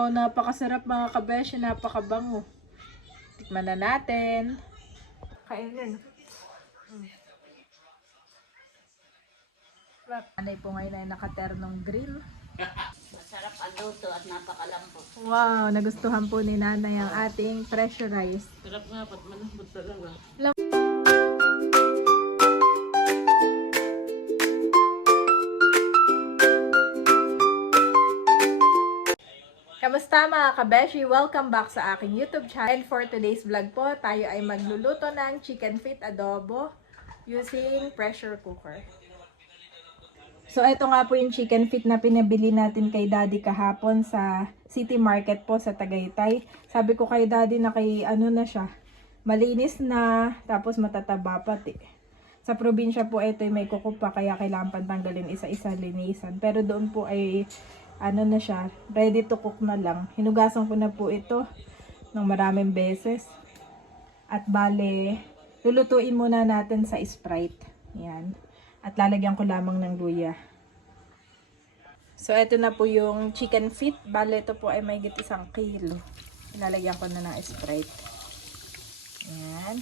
Wow, napakasarap mga kabeshi, napakabango. Tikman na natin. Kainin. Anay po ngayon ay nakaternong green. Masarap ang luto at napakalambot. Wow, nagustuhan po ni nanay ang ating pressurized. Sarap nga, pat malambot talaga. Kamusta mga kabeshi? Welcome back sa aking YouTube channel. And for today's vlog po, tayo ay magluluto ng chicken feet adobo using pressure cooker. So ito nga po yung chicken feet na pinabili natin kay Daddy kahapon sa City Market po sa Tagaytay. Sabi ko kay Daddy na kay ano na siya, malinis na, tapos matataba pati. Sa probinsya po ito ay may kuko pa kaya kailangan pantanggalin isa-isa linisan. Pero doon po ay ano na siya, ready to cook na lang. Hinugasan ko na po ito ng maraming beses. At bale, lulutuin muna natin sa Sprite. Yan. At lalagyan ko lamang ng luya. So, ito na po yung chicken feet. Bale, ito po ay may 1 kilo. Ilalagyan ko na ng Sprite. Yan.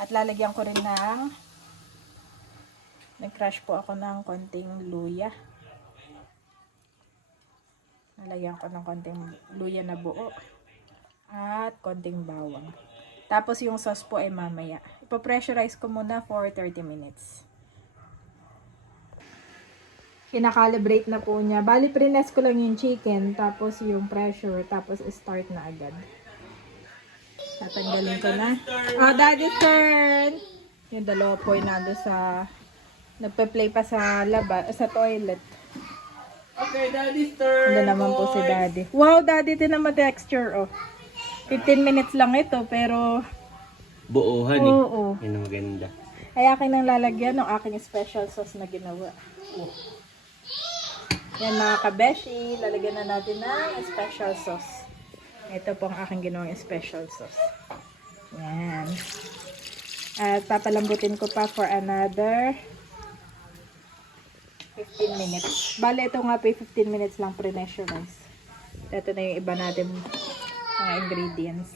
At lalagyan ko rin ng nag-crush po ako ng konting luya. Nalagyan ko ng konting luya na buo. At konting bawang. Tapos yung sauce po ay mamaya. Ipo-pressurize ko muna for 30 minutes. Kinakalibrate na po niya. Bali, prines ko lang yung chicken. Tapos yung pressure. Tapos start na agad. Tatanggalin ko na. Oh, Daddy's turn! Yung dalawa po ay nando sa nagpe-play pa sa sa toilet. Okay, Daddy's turn. Ano naman po si Daddy. Wow, Daddy, din naman texture, oh. 15 minutes lang ito, pero Buuhan oo. Yan ang maganda. Ay akin nang lalagyan ng aking special sauce na ginawa. Yan mga kabeshi, lalagyan na natin ng special sauce. Ito po ang aking ginawang special sauce. Yan. At papalambutin ko pa for another 15 minutes. Bale, ito nga po 15 minutes lang pre-pressurize. Ito na yung iba natin mga ingredients.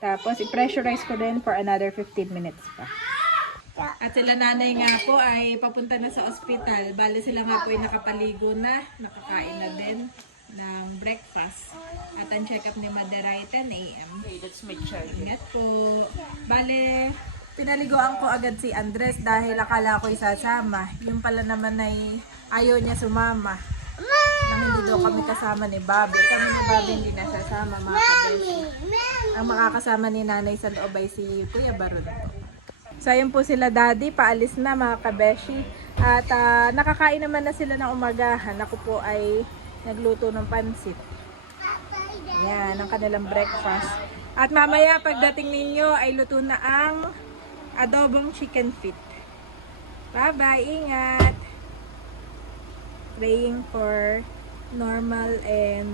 Tapos, i-pressurize ko din for another 15 minutes pa. At sila nanay nga po ay papunta na sa ospital. Bale, sila nga po ay nakapaligo na, nakakain na din ng breakfast. At ang check-up ni Mother ay 10 a.m. Okay, that's my charger. Ingat po. Bale, pinaliguan ko agad si Andres dahil akala ko isasama. Yung pala naman ay ayaw niya sumama. Nang hindi daw kami kasama ni Bobby. Kami ni Bobby hindi nasasama mga kabeshi. Ang makakasama ni nanay sa loob ay si Kuya Barun po. So ayun po sila Daddy, paalis na mga kabeshi. At nakakain naman na sila ng umagahan. Ako po ay nagluto ng pansit. Yan, ang kanilang breakfast. At mamaya pagdating ninyo ay luto na ang adobong chicken feet. Bye-bye, ingat! Praying for normal and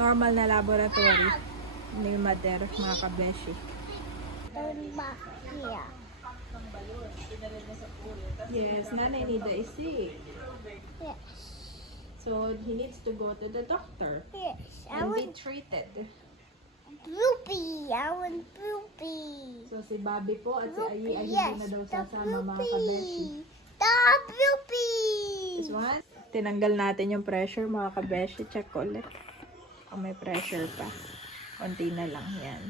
normal na laboratory ni Mother, mga kabeshi. Yes, nanay need is sick. Yes. So he needs to go to the doctor Yes. I and be want treated. poopy. I want poopy. So si Bobby po at si Ayi ay Yes, hindi na daw the sasama mga kabeshi. poopy. The poopy. This one, tinanggal natin yung pressure mga kabeshi. Check ko ulit. Kung may pressure pa. Konti na lang yan.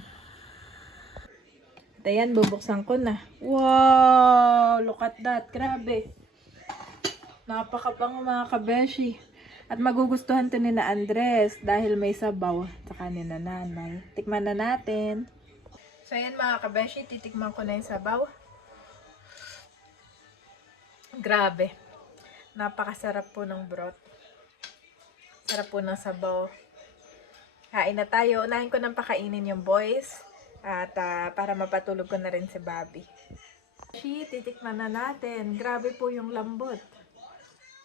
At ayan, bubuksan ko na. Wow! Look at that. Grabe. Napakabango mga kabeshi. At magugustuhan to ni na Andres dahil may sabaw. Saka ni na nanay. Tikman na natin. So ayan mga kabeshi, titikman ko na yung sabaw. Grabe. Napakasarap po ng broth. Sarap po ng sabaw. Kain na tayo. Unahin ko nang pakainin yung boys. At para mapatulog ko na rin si Bobby. Titikman na natin. Grabe po yung lambot.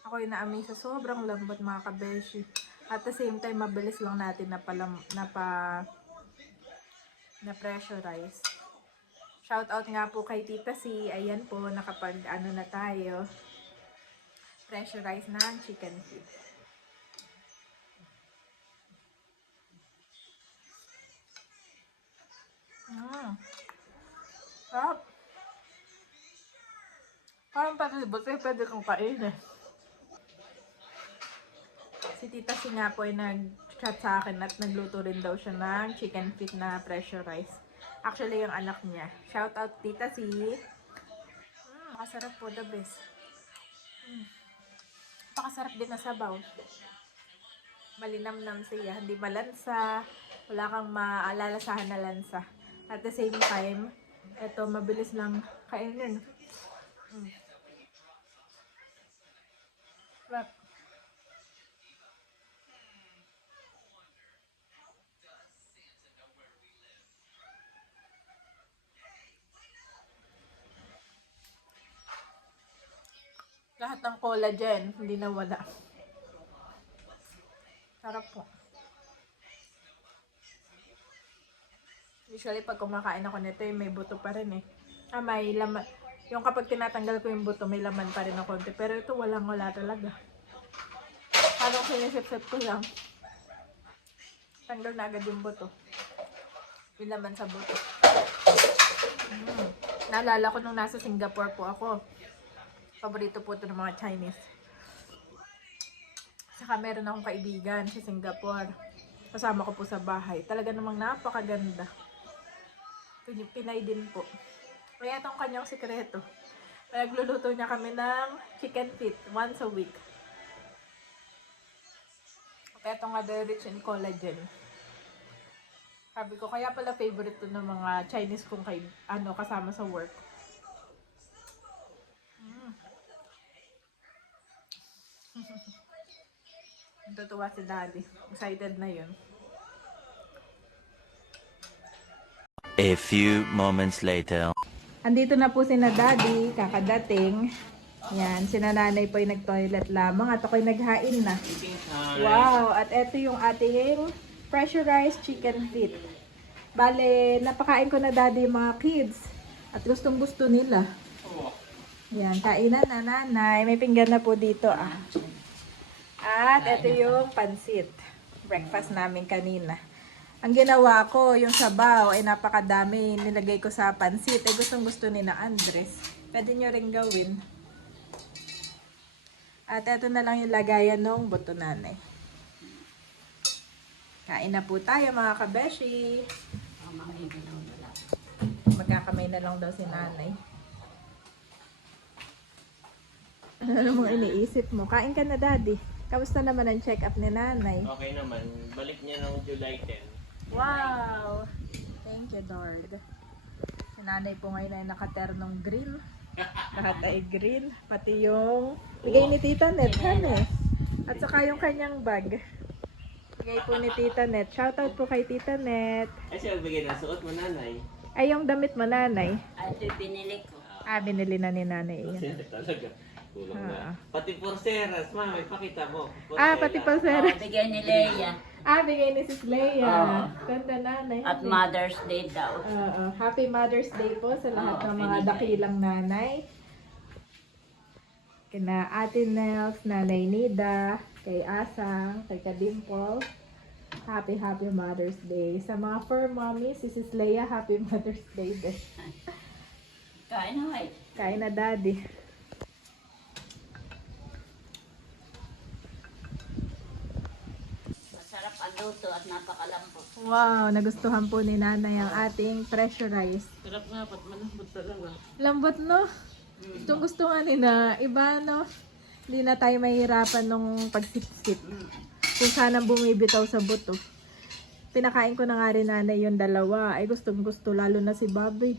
Ako yung naamin sa sobrang lambot mga kabeshi. At the same time, mabilis lang natin na pressurize. Shout out nga po kay Tita C. Ayan po, nakapag ano na tayo. pressurized na chicken feet. Sarap. Parang palibot eh, pwede kong kainin. Si Tita Si nga po ay nag-chat sa akin at nagluto rin daw siya ng chicken feet na pressurized. Actually, yung anak niya. Shout out Tita Si. Makasarap po, the best. Pakasarap din na sabaw. Malinamnam siya, hindi malansa, wala kang maalalasahan na lansa. At the same time, ito mabilis lang kainin. Sarap. Lahat ng collagen, hindi na wala. Sarap po. Usually, pag kumakain ako nito, may buto pa rin eh. May laman. Yung kapag tinatanggal ko yung buto, may laman pa rin na konti. Pero ito, wala talaga. Parang sinisip-sip ko lang. Tanggal na agad yung buto. Yung laman sa buto. Naalala ko nung nasa Singapore po ako. Paborito po ito ng mga Chinese. Saka meron akong kaibigan sa Singapore. Kasama ko po sa bahay. Talaga namang napakaganda. Pinay din po. Kaya itong kanyang sikreto. Nagluluto niya kami ng chicken feet once a week. Kaya ito nga rich in collagen. Sabi ko, kaya pala favorite to ng mga Chinese kong kasama sa work. Tutuwa si Daddy. Excited na yun. A few moments later. Andito na po si na Daddy, kakadating. Yan, si nanay po ay nag-toilet lamang at ako'y naghain na. Wow! At ito yung ating pressurized chicken feet. Bale, napakain ko na Daddy yung mga kids. At gustong gusto nila. Yan, kainan na nanay. May pinggan na po dito ah. At ito yung pansit. Breakfast namin kanina. Ang ginawa ko, yung sabaw ay napakadami. Nilagay ko sa pansit. Ay gustong gusto ni na Andres. Pwede nyo rin gawin. At ito na lang yung lagayan ng buto nanay. Kain na po tayo mga kabeshi. Magkakamay na lang daw si nanay. Ano mong iniisip mo? Kain ka na Daddy. Kamusta naman ang check-up ni nanay? Okay naman. Balik niya ng July 10. Wow! Thank you, Lord. Si nanay po ngayon ay nakaternong green. Lahat ay green. Pati yung bigay ni Tita Net. At saka yung kanyang bag. Bigay po ni Tita Net. Shoutout po kay Tita Net. Ay, siya bigay na suot mo, nanay. Ay, yung damit mo, nanay. Ay, ito'y binili ko. Binili na ni nanay. Talaga. Kulang na. Pati porceras, mami, pakita mo. Pati pulsera. Bigay ni Leia. Bigay ni Sis Leia. Ganda nanay. At Mother's Day daw. Happy Mother's Day po sa lahat ng mga dakilang nanay. Kina Ate Nels, Nanay Nida, kay Asang, kay Kadimple. Happy Mother's Day. Sa mga fur mommy, si Sis Leia, Happy Mother's Day din. Kain na ay. Kain na Daddy. Masarap ang luto at napakalambot. Wow, nagustuhan po ni Nanay ang ating pressurized. Sarap nga, pat malambot talaga. Lambot no? Itong gusto nga nila, iba no? Hindi na tayo mahihirapan nung pagsipsip. Kung sana bumibitaw sa buto. Pinakain ko na nga rin nanay yung dalawa. Ay gustong gusto, lalo na si Bobby.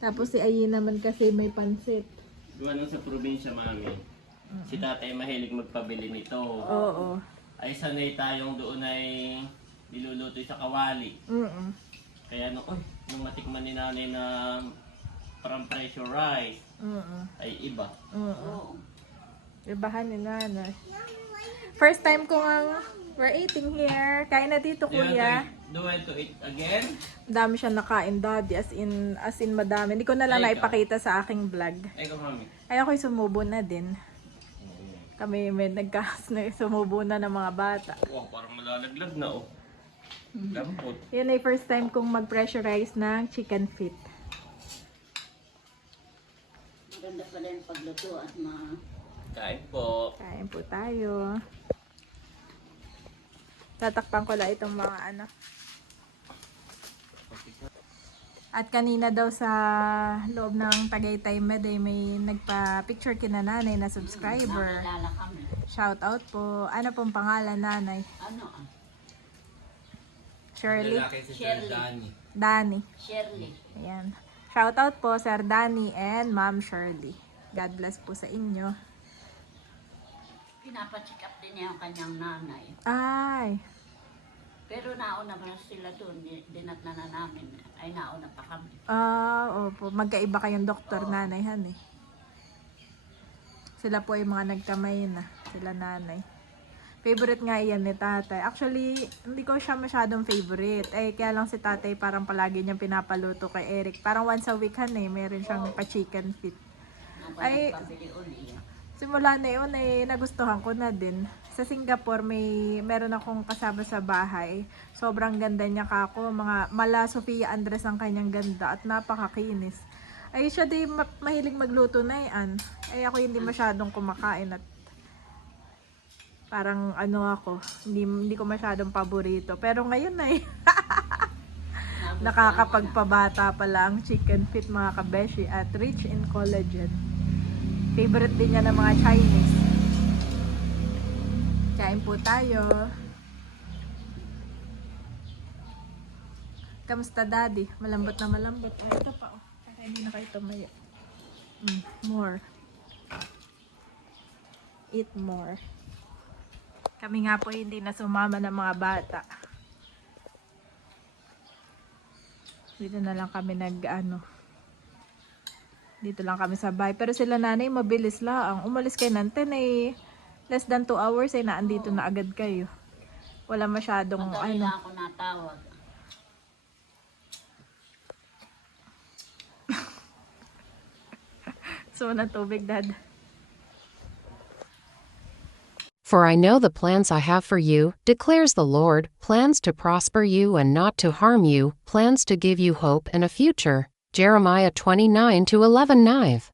Tapos si Ayi naman kasi may pansit. Gawa nung sa probinsya, mami. Si tatay mahilig magpabili nito. Oo. Ay, sanay tayong doon ay niluluto sa kawali. Kaya nung matikman ni nanay na parang pressurized, ay iba. Oo. Ibahan ni nanay. First time ko nga we're eating here. Kain na dito kuya. Do you want to eat again? Dami siya nakain Daddy. As in madami. Hindi ko na lang Ay, naipakita sa aking vlog. Ay, ko, mami. Ay ako'y sumubo na din. Kami may sumubo na ng mga bata. Wow, parang malalaglag na oh. Lambot. Yun ay first time kong mag-pressurize ng chicken feet. Maganda pala yung pagluto at Kain po. Kain po tayo. Tatakpan ko lang itong mga ano. At kanina daw sa loob ng Tagaytay Med ay may nagpa-picture kina nanay na subscriber. nakilala kami. Shout out po. Ano pong pangalan nanay? Ano Shirley? Shirley. Danny. Shirley. Ayan. Shout out po Sir Danny and Ma'am Shirley. God bless po sa inyo. Pinapacheck up din niya yung kanyang nanay. Ay. Pero nauna pa sila doon, dinat na namin. Ay nauna pa kami. Opo. Magkaiba kayong doktor, nanay, han eh. Sila po ay mga nagkamay na. Sila nanay. Favorite nga iyan ni tatay. Actually, hindi ko siya masyadong favorite. Eh, kaya lang si tatay parang palagi niyang pinapaluto kay Eric. Parang once a week han eh. Meron siyang pa-chicken feet. Ay, Pabili uli. simula na yun eh, nagustuhan ko na din. Sa Singapore, meron akong kasama sa bahay. Sobrang ganda niya kako. Mga mala Sofia Andres ang kanyang ganda at napakakinis. Ay siya din mahilig magluto na yan. Ay ako hindi masyadong kumakain at parang ano ako, hindi ko masyadong paborito. Pero ngayon na eh. Nakakapagpabata pala ang chicken feet mga kabeshi at rich in collagen. Favorite din niya ng mga Chinese. Kain po tayo. Kamusta daddy? Malambot na malambot. Oh, ito pa oh. Kaya hindi na kayo tumayo. More. Eat more. Kami nga po hindi na sumama ng mga bata. Dito na lang kami dito lang kami sa bahay. Pero sila nanay mabilis lang. Umalis kayo ng 10 eh. Less than 2 hours ay naandito na agad kayo. Wala masyadong Madali na ako natawag. So na tubig dad. For I know the plans I have for you, declares the Lord, plans to prosper you and not to harm you, plans to give you hope and a future. Jeremiah 29:11-9.